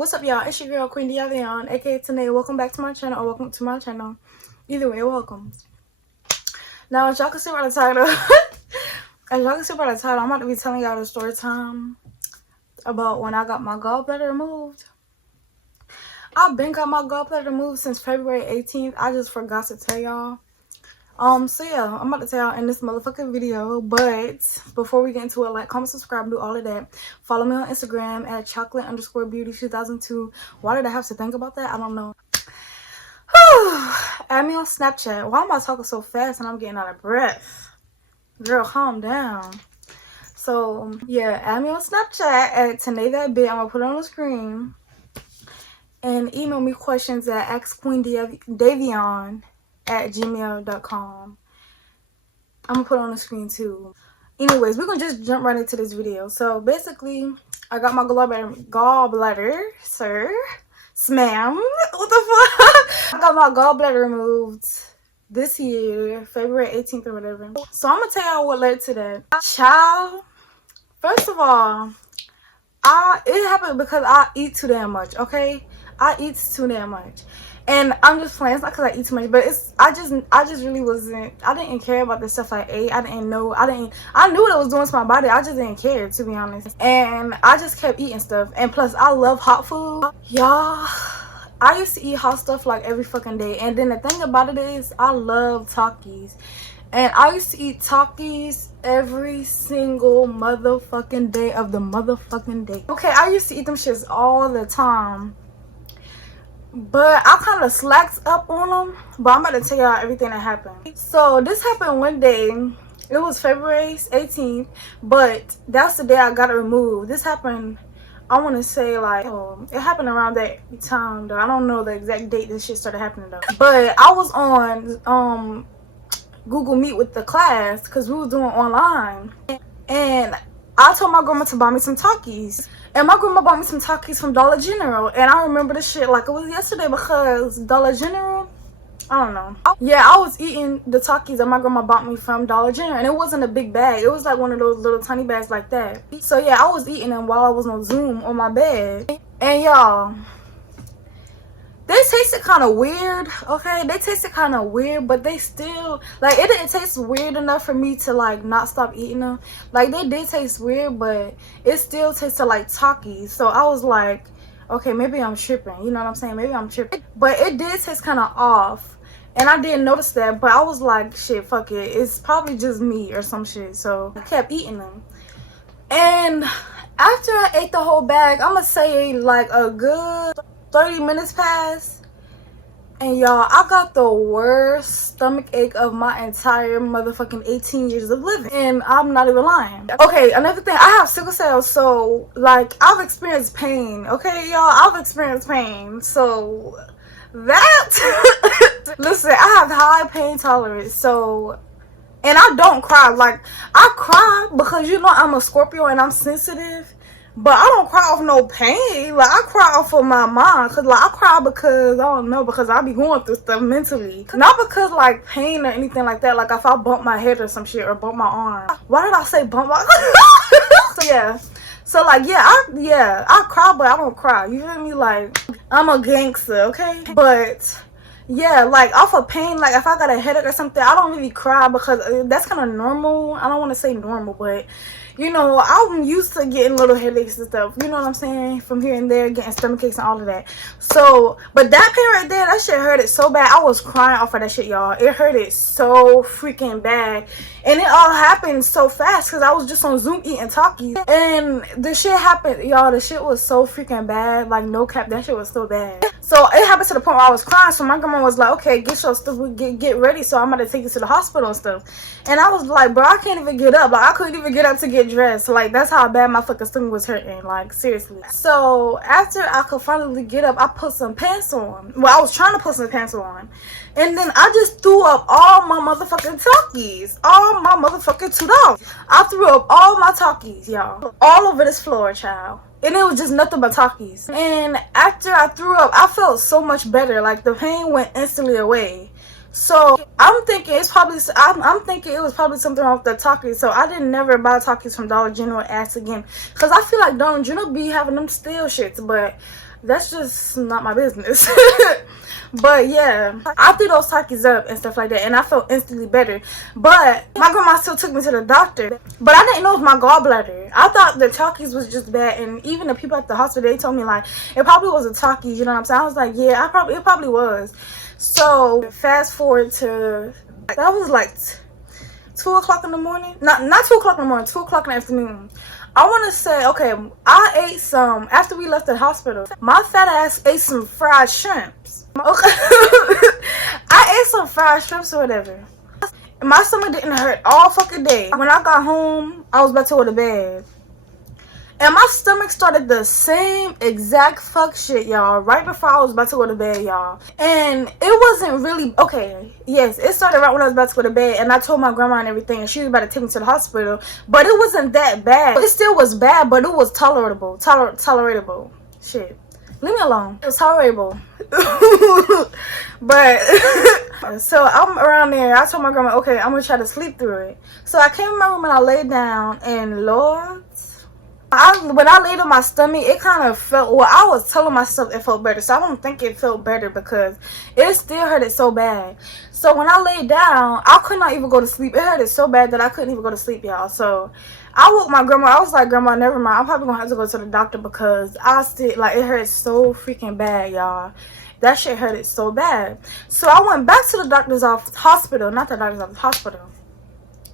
What's up, y'all? It's your girl Queen Diavion, aka Tanae. Welcome back to my channel, or welcome to my channel. Either way, welcome. Now, as y'all can see by the title, I'm about to be telling y'all the story time about when I got my gallbladder removed. I've been got my gallbladder removed since February 18th. I just forgot to tell y'all. So yeah, I'm about to tell y'all in this motherfucking video, but before we get into it, like, comment, subscribe, do all of that. Follow me on Instagram at chocolate_beauty2002. Why did I have to think about that? I don't know. Add me on Snapchat. Why am I talking so fast and I'm getting out of breath? Girl, calm down. So yeah, add me on Snapchat at TanaeThatBit. I'm gonna put it on the screen. And email me questions at askqueendavion@gmail.com. I'm gonna put it on the screen too. Anyways, we're gonna just jump right into this video. So basically, I got my gallbladder, sir. Smam. What the fuck? I got my gallbladder removed this year, February 18th or whatever. So I'm gonna tell y'all what led to that. Child, first of all, it happened because I eat too damn much, okay? I eat too damn much. And I'm just playing. It's not because I eat too much, but I just really wasn't. I didn't care about the stuff I ate. I didn't know. I knew what it was doing to my body. I just didn't care, to be honest. And I just kept eating stuff. And plus, I love hot food, y'all. I used to eat hot stuff like every fucking day. And then the thing about it is, I love Takis. And I used to eat Takis every single motherfucking day of the motherfucking day. Okay, I used to eat them shits all the time. But I kind of slacked up on them. But I'm about to tell y'all everything that happened. So this happened one day. It was February 18th. But that's the day I got it removed. This happened, I want to say, like, it happened around that time though. I don't know the exact date this shit started happening though. But I was on Google Meet with the class because we was doing online. And I told my grandma to buy me some Takis. And my grandma bought me some Takis from Dollar General. And I remember this shit like it was yesterday because Dollar General, I don't know. Yeah, I was eating the Takis that my grandma bought me from Dollar General. And it wasn't a big bag. It was like one of those little tiny bags like that. So yeah, I was eating them while I was on Zoom on my bed. And y'all, they tasted kind of weird, okay? They tasted kind of weird, but they still, like, it didn't taste weird enough for me to, like, not stop eating them. Like, they did taste weird, but it still tasted like Takis. So I was like, okay, maybe I'm tripping. You know what I'm saying? Maybe I'm tripping. But it did taste kind of off. And I didn't notice that, but I was like, shit, fuck it. It's probably just me or some shit. So I kept eating them. And after I ate the whole bag, I'm going to say, like, a good 30 minutes passed, and y'all, I got the worst stomach ache of my entire motherfucking 18 years of living, and I'm not even lying. Okay, another thing, I have sickle cell, so, like, I've experienced pain, okay, y'all? I've experienced pain, so that listen, I have high pain tolerance, so, and I don't cry. Like, I cry because, you know, I'm a Scorpio and I'm sensitive. But I don't cry off no pain. Like, I cry off of my mind. Because, like, I cry because, I don't know, because I be going through stuff mentally. Not because, like, pain or anything like that. Like, if I bump my head or some shit or bump my arm. Why did I say bump my So, yeah. So, like, I cry, but I don't cry. You feel me? Like, I'm a gangster, okay? But yeah, like, off of pain, like, if I got a headache or something, I don't really cry because that's kind of normal. I don't want to say normal, but, you know, I'm used to getting little headaches and stuff. You know what I'm saying? From here and there, getting stomach aches and all of that. So, but that pain right there, that shit hurted so bad. I was crying off of that shit, y'all. It hurted so freaking bad. And it all happened so fast because I was just on Zoom eating Takis. And the shit happened, y'all. The shit was so freaking bad. Like, no cap, that shit was so bad. So it happened to the point where I was crying. So my grandma was like, okay, get your stuff, get ready. So I'm going to take you to the hospital and stuff. And I was like, bro, I can't even get up. Like, I couldn't even get up to get dressed. Like, that's how bad my fucking stomach was hurting. Like, seriously. So after I could finally get up, I put some pants on. Well, I was trying to put some pants on. And then I just threw up all my motherfucking Takis. All my motherfucking $2. I threw up all my Takis, y'all. All over this floor, child. And it was just nothing but Takis. And after I threw up, I felt so much better. Like, the pain went instantly away. So I'm thinking it's probably, I'm thinking it was probably something wrong with the Takis. So I didn't never buy Takis from Dollar General ass again. Because I feel like Dollar General be having them stale shits. But That's just not my business. But yeah, I threw those Takis up and stuff like that, and I felt instantly better. But my grandma still took me to the doctor, but I didn't know it was my gallbladder. I thought the Takis was just bad, and even the people at the hospital, they told me like it probably was a Takis. You know what I'm saying? I was like, yeah, it probably was. So fast forward to that was like 2 o'clock in the morning. Not 2 o'clock in the morning. 2 o'clock in the afternoon. I want to say, okay, I ate some after we left the hospital. My fat ass ate some fried shrimps. Okay, I ate some fried shrimps or whatever. My stomach didn't hurt all fucking day. When I got home, I was about to go to bed, and my stomach started the same exact fuck shit, y'all, right before I was about to go to bed, y'all. And it wasn't really, okay, yes, it started right when I was about to go to bed, and I told my grandma and everything, and she was about to take me to the hospital, but it wasn't that bad. It still was bad, but it was tolerable, tolerable. Shit. Leave me alone. It was tolerable. But, so I'm around there, I told my grandma, okay, I'm gonna try to sleep through it. So I came in my room and I laid down, and Lord, when I laid on my stomach, it kind of felt, well, I was telling myself it felt better, so I don't think it felt better because it still hurted so bad. So when I laid down, I could not even go to sleep. It hurted so bad that I couldn't even go to sleep, y'all. So I woke my grandma. I was like, Grandma, never mind. I'm probably gonna have to go to the doctor because I still, like, it hurt so freaking bad, y'all. That shit hurted so bad. So I went back to the doctor's office, hospital, not the doctor's office, hospital.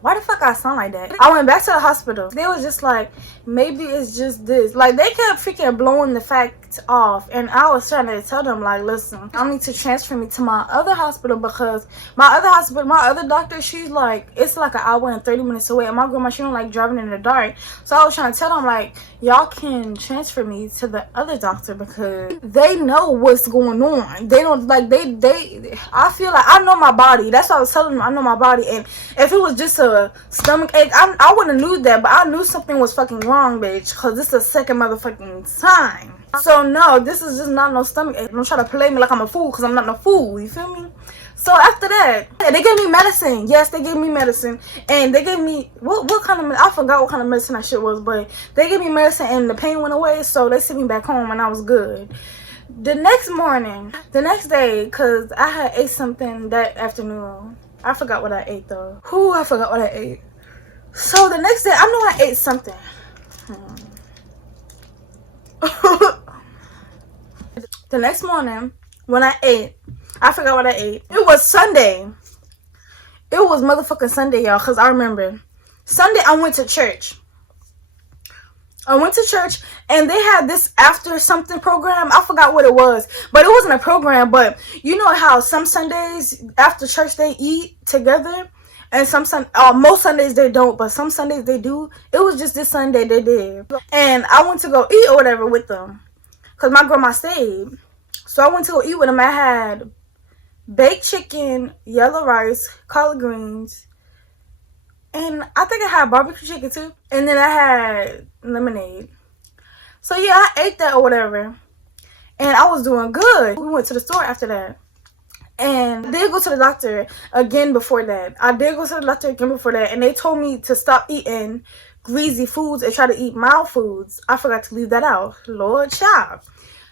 Why the fuck I sound like that? I went back to the hospital. They was just like, maybe it's just this. Like, they kept freaking blowing the fact off. And I was trying to tell them, like, listen, I need to transfer me to my other hospital because my other doctor, she's like, it's like an hour and 30 minutes away. And my grandma, she don't like driving in the dark. So I was trying to tell them, like, y'all can transfer me to the other doctor because they know what's going on. They don't, like, I feel like I know my body. That's what I was telling them. I know my body. And if it was just a stomach ache, I wouldn't have knew that, but I knew something was fucking wrong, bitch, because this is the second motherfucking time. So no, this is just not no stomach ache. Don't try to play me like I'm a fool, because I'm not no fool, you feel me? So after that, they gave me medicine. Yes, they gave me medicine. And they gave me, what kind of, I forgot what kind of medicine that shit was, but they gave me medicine and the pain went away, so they sent me back home and I was good. The next day, because I had ate something that afternoon. I forgot what I ate though. I forgot what I ate. So the next day, I know I ate something. The next morning, when I ate, I forgot what I ate. It was Sunday. It was motherfucking Sunday, y'all, because I remember. Sunday, I went to church. And they had this after something program. I forgot what it was, but it wasn't a program. But you know how some Sundays after church they eat together, and most Sundays they don't, but some Sundays they do. It was just this Sunday they did, and I went to go eat or whatever with them, cause my grandma stayed. So I went to go eat with them. I had baked chicken, yellow rice, collard greens, and I think I had barbecue chicken too. And then I had lemonade. So yeah, I ate that or whatever. And I was doing good. We went to the store after that. And I did go to the doctor again before that. And they told me to stop eating greasy foods and try to eat mild foods. I forgot to leave that out. Lord child.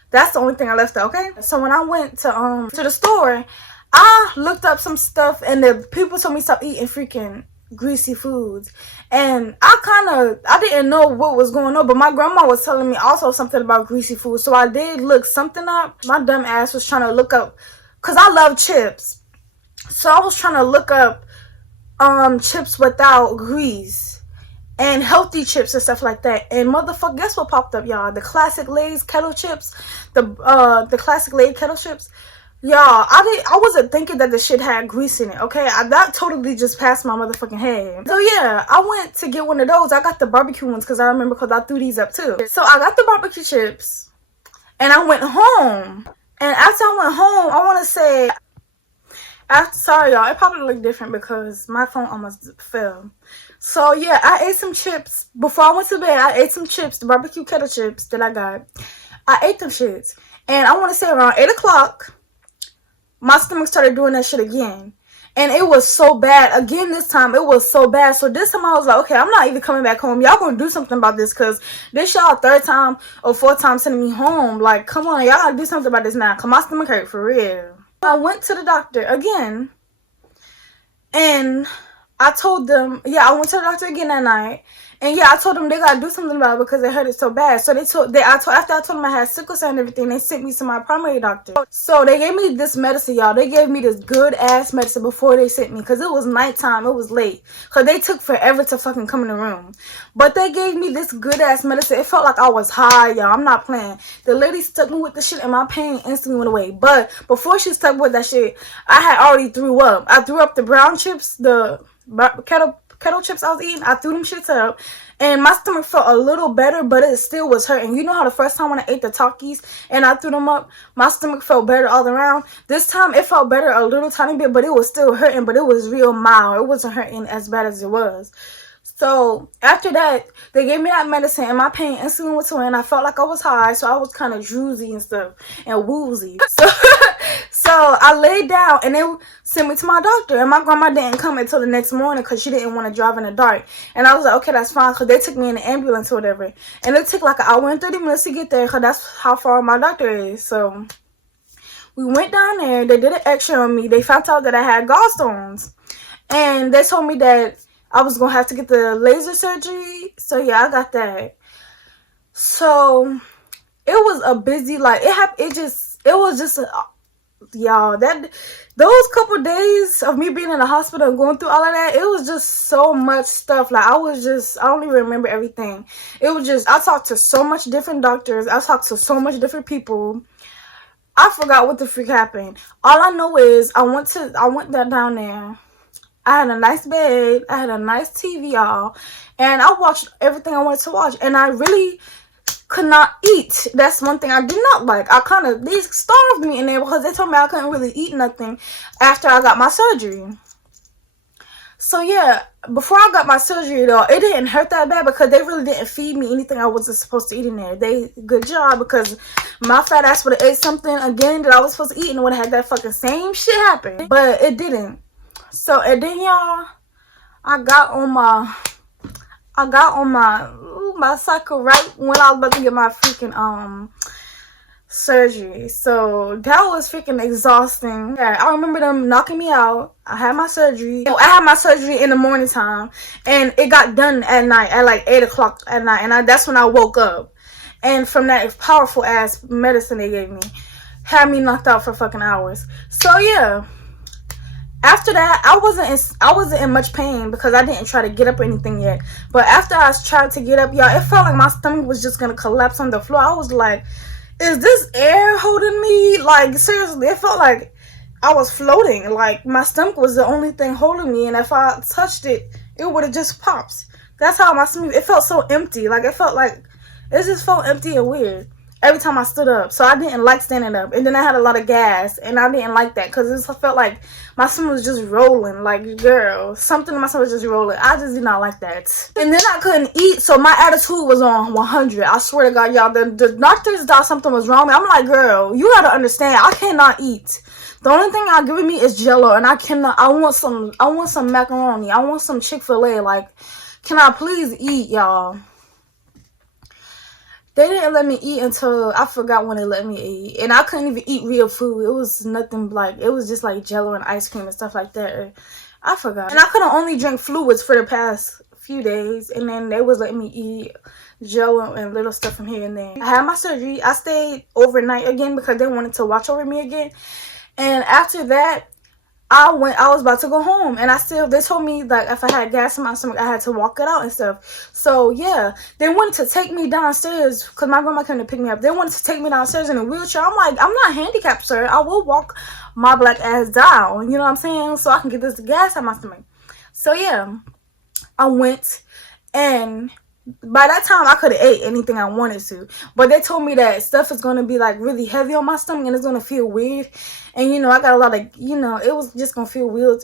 That's the only thing I left out, okay? So when I went to the store, I looked up some stuff and the people told me stop eating freaking greasy foods, and I didn't know what was going on, but my grandma was telling me also something about greasy food, so I did look something up. My dumb ass was trying to look up, because I love chips, so I was trying to look up chips without grease and healthy chips and stuff like that, and motherfucker, guess what popped up, y'all? The classic Lay's kettle chips. The classic Lay's kettle chips. Y'all, I wasn't thinking that the shit had grease in it, okay? That totally just passed my motherfucking head. So yeah, I went to get one of those. I got the barbecue ones because I remember, because I threw these up too. So I got the barbecue chips and I went home. And after I went home, I want to say, sorry y'all, it probably looked different because my phone almost fell. So yeah, I ate some chips. Before I went to bed, I ate some chips, the barbecue kettle chips that I got. I ate them shits. And I want to say around 8 o'clock, my stomach started doing that shit again. And it was so bad. Again, this time, it was so bad. So this time, I was like, okay, I'm not even coming back home. Y'all gonna do something about this, because this y'all third time or fourth time sending me home. Like, come on, y'all gotta do something about this now, because my stomach hurt for real. I went to the doctor again, and I told them, yeah, I went to the doctor again that night. And yeah, I told them they gotta do something about it because they hurt it so bad. So after I told them I had sickle cell and everything, they sent me to my primary doctor. So they gave me this medicine, y'all. They gave me this good ass medicine before they sent me, because it was nighttime. It was late, because they took forever to fucking come in the room. But they gave me this good ass medicine. It felt like I was high, y'all. I'm not playing. The lady stuck me with the shit and my pain instantly went away. But before she stuck with that shit, I had already threw up. I threw up the brown chips, the kettle chips I was eating. I threw them shits up, and my stomach felt a little better, but it still was hurting. You know how the first time when I ate the Takis and I threw them up, my stomach felt better all around? This time it felt better a little tiny bit, but it was still hurting, but it was real mild. It wasn't hurting as bad as it was. So after that, they gave me that medicine, and my pain instantly went away, and I felt like I was high, so I was kind of droozy and stuff, and woozy. So I laid down, and they sent me to my doctor, and my grandma didn't come until the next morning because she didn't want to drive in the dark. And I was like, okay, that's fine, because they took me in the ambulance or whatever. And it took like an hour and 30 minutes to get there, because that's how far my doctor is. So we went down there. They did an x-ray on me. They found out that I had gallstones, and they told me that I was going to have to get the laser surgery. So yeah, I got that. So it was a busy, like, y'all, those couple days of me being in the hospital and going through all of that, it was just so much stuff. Like, I don't even remember everything. It was just, I talked to so much different doctors. I talked to so much different people. I forgot what the freak happened. All I know is I went down there. I had a nice bed. I had a nice TV, y'all. And I watched everything I wanted to watch. And I really could not eat. That's one thing I did not like. They starved me in there because they told me I couldn't really eat nothing after I got my surgery. So yeah, before I got my surgery though, it didn't hurt that bad because they really didn't feed me anything I wasn't supposed to eat in there. Good job, because my fat ass would have ate something again that I was supposed to eat and would have had that fucking same shit happen. But it didn't. So, and then y'all, I got on my cycle right when I was about to get my freaking surgery. So that was freaking exhausting. Yeah, I remember them knocking me out. I had my surgery. I had my surgery in the morning time, and it got done at night at like 8 o'clock at night, and that's when I woke up. And from that powerful ass medicine they gave me, had me knocked out for fucking hours. So yeah. After that, I wasn't in much pain because I didn't try to get up or anything yet. But after I tried to get up, y'all, it felt like my stomach was just gonna collapse on the floor. I was like, is this air holding me? Like, seriously, it felt like I was floating. Like, my stomach was the only thing holding me, and if I touched it, it would have just popped. That's how my stomach, it felt so empty. Like, it just felt empty and weird every time I stood up. So I didn't like standing up. And then I had a lot of gas, and I didn't like that because it felt like my stomach was just rolling. Like, girl, something in my stomach was just rolling. I just did not like that. And then I couldn't eat, so my attitude was on 100. I swear to God, y'all, the doctors thought something was wrong with me. I'm like, girl, you gotta understand, I cannot eat. The only thing y'all giving me is Jello, and I want some macaroni. I want some Chick-fil-A. Like, can I please eat, y'all? They didn't let me eat until I forgot when they let me eat. And I couldn't even eat real food. It was nothing like, it was just like Jello and ice cream and stuff like that. I forgot. And I could have only drank fluids for the past few days. And then they was letting me eat Jello and little stuff from here and there. I had my surgery. I stayed overnight again because they wanted to watch over me again. And after that, I was about to go home, and they told me that if I had gas in my stomach, I had to walk it out and stuff. So yeah, they wanted to take me downstairs because my grandma couldn't pick me up. They wanted to take me downstairs in a wheelchair. I'm like, I'm not handicapped, sir. I will walk my black ass down, you know what I'm saying, so I can get this gas out my stomach. So yeah, I went, and by that time I could have ate anything I wanted to, but they told me that stuff is going to be like really heavy on my stomach and it's going to feel weird. And you know, I got a lot of, you know, it was just going to feel weird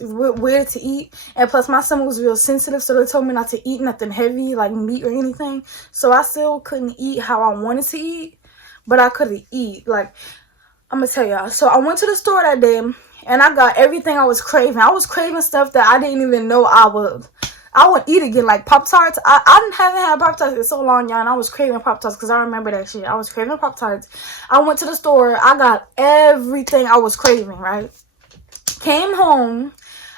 to eat. And plus my stomach was real sensitive, so they told me not to eat nothing heavy like meat or anything. So I still couldn't eat how I wanted to eat, but I could eat. Like, I'm gonna tell y'all. So I went to the store that day and I got everything I was craving. I was craving stuff that I didn't even know I would eat again, like Pop-Tarts. I haven't had Pop-Tarts in so long, y'all, and I was craving Pop-Tarts because I remember that shit. I was craving Pop-Tarts. I went to the store. I got everything I was craving, right? Came home.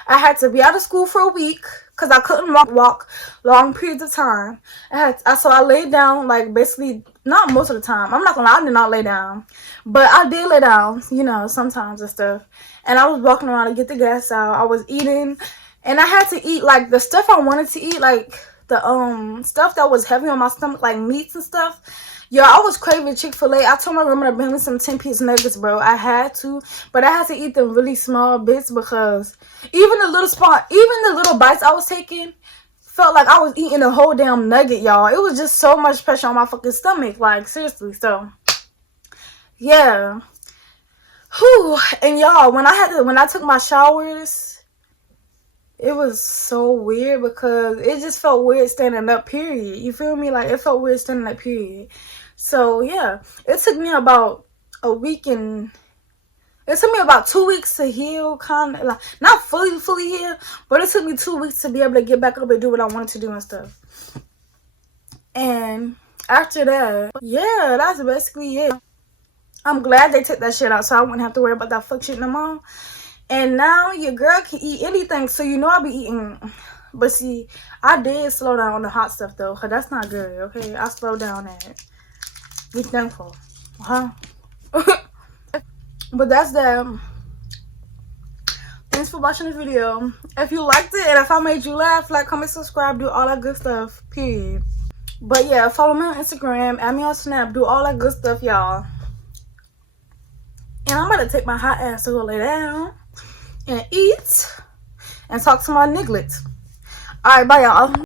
I had to be out of school for a week because I couldn't walk long periods of time. So I laid down, like, basically, not most of the time. I'm not gonna lie, I did not lay down. But I did lay down, you know, sometimes and stuff. And I was walking around to get the gas out. I was eating. And I had to eat, like, the stuff I wanted to eat, like, the stuff that was heavy on my stomach, like meats and stuff. Yo, I was craving Chick-fil-A. I told my grandma to bring me some 10-piece nuggets, bro. I had to. But I had to eat them really small bits because even the little bites I was taking felt like I was eating a whole damn nugget, y'all. It was just so much pressure on my fucking stomach. Like, seriously. So, yeah. Whew. And y'all, when I took my showers, it was so weird because it just felt weird standing up, period. You feel me? Like, it felt weird standing up, period. So, yeah. It took me about a week and... It took me about 2 weeks to heal, kind of. Like, not fully heal, but it took me 2 weeks to be able to get back up and do what I wanted to do and stuff. And after that, yeah, that's basically it. I'm glad they took that shit out so I wouldn't have to worry about that fuck shit no more. And now your girl can eat anything, so you know I be eating. But see, I did slow down on the hot stuff though, because that's not good, okay? I slowed down at it. Be thankful, huh? But that's that. Thanks for watching this video. If you liked it and if I made you laugh, like, comment, subscribe, do all that good stuff, period. But yeah, follow me on Instagram, add me on Snap, do all that good stuff, y'all. And I'm about to take my hot ass to go lay down and eat and talk to my nigglets. Alright, bye y'all.